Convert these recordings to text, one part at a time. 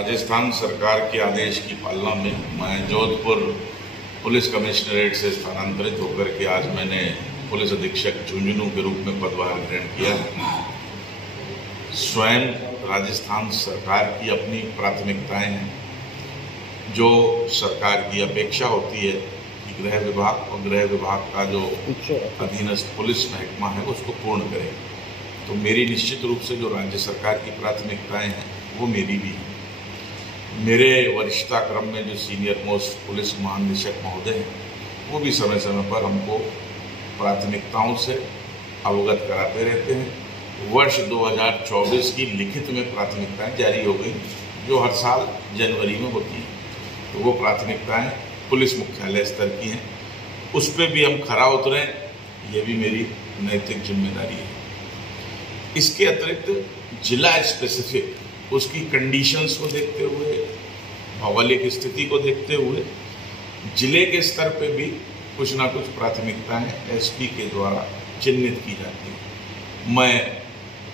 राजस्थान सरकार के आदेश की पालना में मैं जोधपुर पुलिस कमिश्नरेट से स्थानांतरित होकर के आज मैंने पुलिस अधीक्षक झुंझुनू के रूप में पदभार ग्रहण किया। स्वयं राजस्थान सरकार की अपनी प्राथमिकताएं हैं। जो सरकार की अपेक्षा होती है कि गृह विभाग और गृह विभाग का जो अधीनस्थ पुलिस महकमा है उसको पूर्ण करें, तो मेरी निश्चित रूप से जो राज्य सरकार की प्राथमिकताएं हैं वो मेरी भी हैं। मेरे वरिष्ठता क्रम में जो सीनियर मोस्ट पुलिस महानिदेशक महोदय हैं वो भी समय समय पर हमको प्राथमिकताओं से अवगत कराते रहते हैं। वर्ष 2024 की लिखित में प्राथमिकताएं जारी हो गई जो हर साल जनवरी में होती हैं, तो वो प्राथमिकताएं पुलिस मुख्यालय स्तर की हैं। उस पर भी हम खरा उतरें, ये भी मेरी नैतिक जिम्मेदारी है। इसके अतिरिक्त जिला स्पेसिफिक उसकी कंडीशंस को देखते हुए, भौगोलिक स्थिति को देखते हुए जिले के स्तर पे भी कुछ ना कुछ प्राथमिकताएं एसपी के द्वारा चिन्हित की जाती हैं। मैं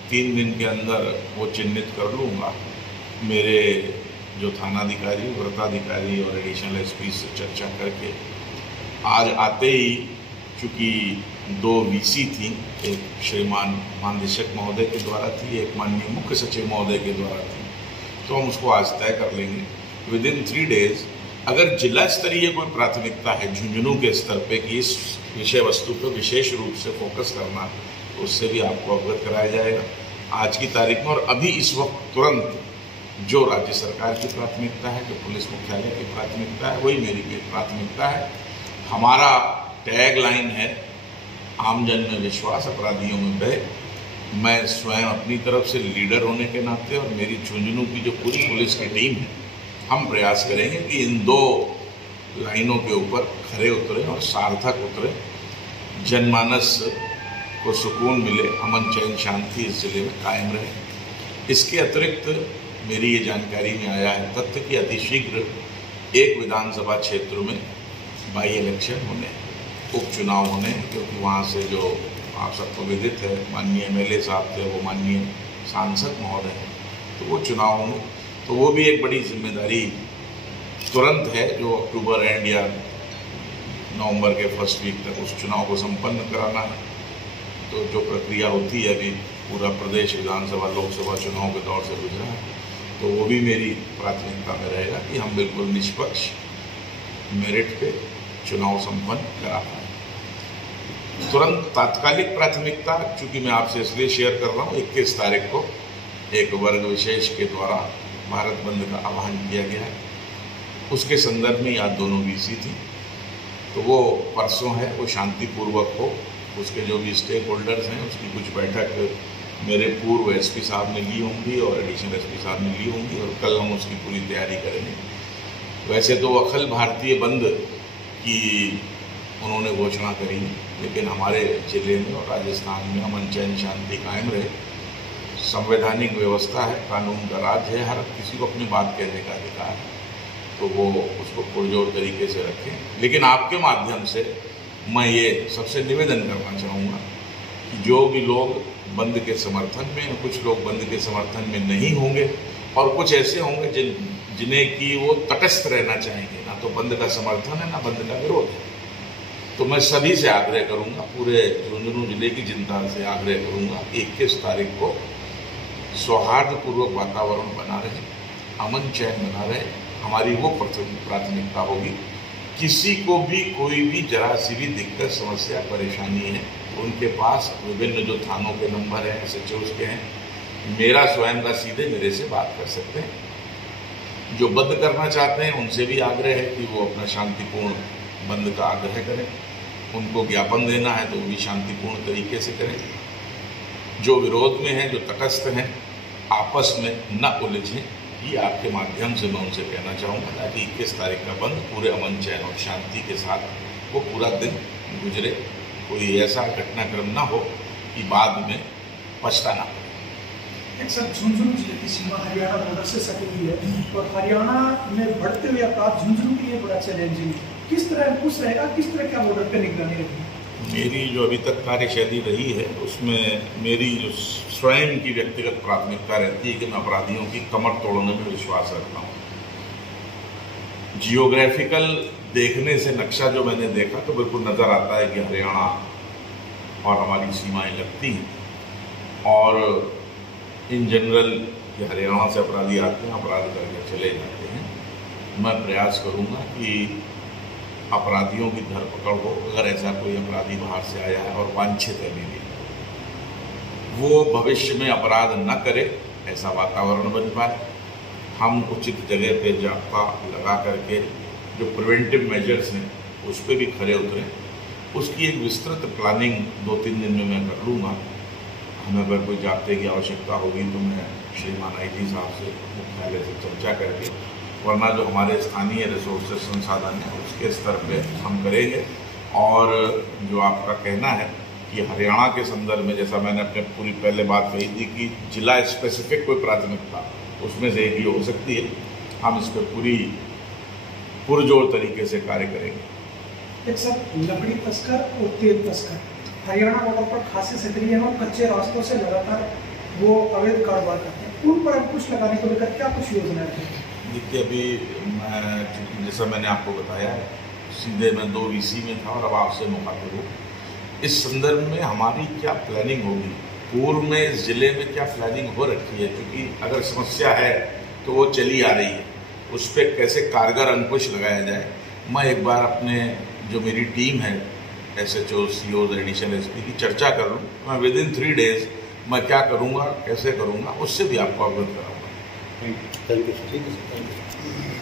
3 दिन के अंदर वो चिन्हित कर लूँगा। मेरे जो थानाधिकारी, व्रताधिकारी और एडिशनल एसपी से चर्चा करके आज आते ही, चूँकि 2 वीसी थी, एक श्रीमान महानिदेशक महोदय के द्वारा थी, एक माननीय मुख्य सचिव महोदय के द्वारा थी, तो हम उसको आज तय कर लेंगे। विदिन 3 डेज अगर जिला स्तरीय कोई प्राथमिकता है झुंझुनू के स्तर पे कि इस विषय वस्तु पर विशेष रूप से फोकस करना, तो उससे भी आपको अवगत कराया जाएगा आज की तारीख में। और अभी इस वक्त तुरंत जो राज्य सरकार की प्राथमिकता है, जो पुलिस मुख्यालय की प्राथमिकता है, वही मेरी प्राथमिकता है। हमारा टैग लाइन है आमजन में विश्वास, अपराधियों में भय। मैं स्वयं अपनी तरफ से लीडर होने के नाते और मेरी झुंझुनू की जो पूरी पुलिस की टीम है, हम प्रयास करेंगे कि इन 2 लाइनों के ऊपर खरे उतरे और सार्थक उतरे, जनमानस को सुकून मिले, अमन चैन शांति इस जिले में कायम रहे। इसके अतिरिक्त मेरी ये जानकारी में आया है तथ्य कि अतिशीघ्र एक विधानसभा क्षेत्र में बाई इलेक्शन होने, उपचुनाव होने, क्योंकि वहाँ से जो आप सबको विदित है माननीय एमएलए साहब थे, वो माननीय सांसद महोदय हैं, तो वो चुनाव होंगे। तो वो भी एक बड़ी जिम्मेदारी तुरंत है जो अक्टूबर एंड या नवंबर के फर्स्ट वीक तक उस चुनाव को संपन्न कराना है। तो जो प्रक्रिया होती है, अभी पूरा प्रदेश विधानसभा लोकसभा चुनाव के दौर से गुजरा है, तो वो भी मेरी प्राथमिकता में रहेगा कि हम बिल्कुल निष्पक्ष मेरिट पे चुनाव संपन्न करा पाए। तुरंत तात्कालिक प्राथमिकता, चूंकि मैं आपसे इसलिए शेयर कर रहा हूँ, 21 तारीख को एक वर्ग विशेष के द्वारा भारत बंद का आह्वान किया गया है, उसके संदर्भ में आज दोनों वीसी थी, तो वो परसों है, वो शांतिपूर्वक हो। उसके जो भी स्टेक होल्डर्स हैं उसकी कुछ बैठक मेरे पूर्व एसपी साहब ने ली होंगी और एडिशनल एसपी साहब ने ली होंगी, और कल हम उसकी पूरी तैयारी करेंगे। वैसे तो अखिल भारतीय बंद की उन्होंने घोषणा करी, लेकिन हमारे जिले में और राजस्थान में अमन चैन शांति कायम रहे। संवैधानिक व्यवस्था है, कानून का राज है, हर किसी को अपनी बात कहने का अधिकार है, तो वो उसको पुरजोर तरीके से रखें। लेकिन आपके माध्यम से मैं ये सबसे निवेदन करना चाहूँगा कि जो भी लोग बंद के समर्थन में, कुछ लोग बंद के समर्थन में नहीं होंगे और कुछ ऐसे होंगे जिन्हें कि वो तटस्थ रहना चाहेंगे, ना तो बंद का समर्थन है ना बंद का विरोध है, तो मैं सभी से आग्रह करूंगा, पूरे झुंझुनू जिले की जनता से आग्रह करूंगा कि 21 तारीख को सौहार्दपूर्वक वातावरण बना रहे, अमन चैन बना रहे। हमारी वो प्राथमिकता होगी। किसी को भी कोई भी जरा सी भी दिक्कत, समस्या, परेशानी है, उनके पास विभिन्न जो थानों के नंबर हैं, SHOs के हैं, मेरा स्वयं का सीधे मेरे से बात कर सकते हैं। जो बंद करना चाहते हैं उनसे भी आग्रह है कि वो अपना शांतिपूर्ण बंद का आग्रह करें। उनको ज्ञापन देना है तो वो भी शांतिपूर्ण तरीके से करें। जो विरोध में हैं, जो तटस्थ हैं, आपस में न उलझें, ये आपके माध्यम से मैं उनसे कहना चाहूँगा, ताकि 21 तारीख का बंद पूरे अमन चैन और शांति के साथ वो पूरा दिन गुजरे, कोई ऐसा घटनाक्रम ना हो कि बाद में पछताना पड़े। एक सर, झुंझुनू जिले की सीमा हरियाणा बॉर्डर से सटी हुई है और हरियाणा में बढ़ते हुए अपराध झुंझुनू के लिए बड़ा चैलेंजिंग है। किस तरह अंकुश रहेगा, किस तरह क्या बॉर्डर पे निगरानी रखेगी? मेरी जो अभी तक कार्यशैली रही है उसमें मेरी जो स्वयं की व्यक्तिगत प्राथमिकता रहती है कि मैं अपराधियों की कमर तोड़ने में विश्वास रखता हूँ। जियोग्राफिकल देखने से नक्शा जो मैंने देखा तो बिल्कुल नज़र आता है कि हरियाणा और हमारी सीमाएं लगती हैं और इन जनरल ये हरियाणा से अपराधी आते हैं, अपराध करके चले जाते हैं। मैं प्रयास करूंगा कि अपराधियों की धरपकड़ हो। अगर ऐसा कोई अपराधी बाहर से आया है और वांछित है भी, वो भविष्य में अपराध न करे, ऐसा वातावरण बन पाए। हम उचित जगह पे जाप्ता लगा करके जो प्रिवेंटिव मेजर्स हैं उस पर भी खरे उतरें। उसकी एक विस्तृत प्लानिंग 2-3 दिन में मैं कर लूँगा। हमें अगर कोई जाप्ते की आवश्यकता होगी तो मैं श्रीमान IG साहब से मुख्यालय से चर्चा करके, वरना जो हमारे स्थानीय रिसोर्सेज संसाधन है उसके स्तर पे हम करेंगे। और जो आपका कहना है कि हरियाणा के संदर्भ में, जैसा मैंने अपने पूरी पहले बात कही थी कि जिला स्पेसिफिक कोई प्राथमिकता उसमें से एक ही हो सकती है, हम इस पर पूरी पुरजोर तरीके से कार्य करेंगे। एक सर, लकड़ी तस्कर और तेल तस्कर हरियाणा बॉर्डर पर खासे सक्रिय हैं और कच्चे रास्तों से लगातार वो अवैध कारोबार करते हैं। उन पर अंकुश लगाने को लेकर क्या कुछ योजनाएं हैं? देखिए, अभी मैं जैसा मैंने आपको बताया सीधे मैं 2 VC में था और अब आपसे मुखातिब हूँ। इस संदर्भ में हमारी क्या प्लानिंग होगी, पूर्व में इस जिले में क्या प्लानिंग हो रखी है, क्योंकि अगर समस्या है तो वो चली आ रही है, उस पर कैसे कारगर अंकुश लगाया जाए। मैं एक बार अपने जो मेरी टीम है SHO, COs, एडिशनल SP की चर्चा कर लूँ। मैं विदिन 3 days मैं क्या करूँगा, कैसे करूँगा, उससे भी आपको अवगत कराऊँगा। Thank you.